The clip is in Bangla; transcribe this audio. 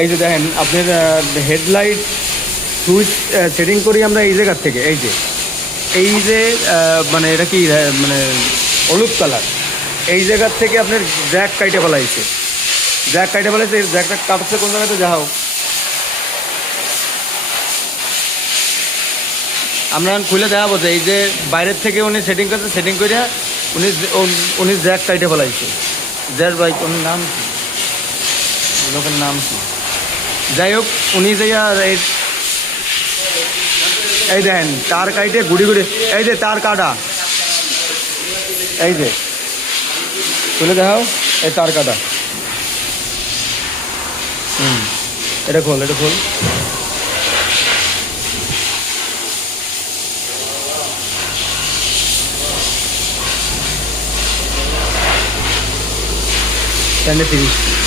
এই যে দেখেন আপনার হেডলাইট সুইচ সেটিং করি আমরা এই জায়গার থেকে। এই যে মানে এটা কি মানে হলুদ কালার, এই জায়গার থেকে আপনার জ্যাক কাইটে ফেলাইছে, এই জ্যাকটা কাটছে কোন জায়গাতে যা হোক। আমরা খুলে দেখাবো যে এই যে বাইরের থেকে উনি সেটিং করছে, সেটিং করে উনি জ্যাক কাইটে ফেলাইছে। জ্যাক বাইক ওর নাম কি, লোকের নাম কি, যাই হোক উনি যে এই দেখেন তার কাইটে ঘুরি ঘুরি, এই যে তার কাটা, এই যে তুলে দেখাও, এই তার কাটা। এটা খোল, স্ট্যান্ডে 30।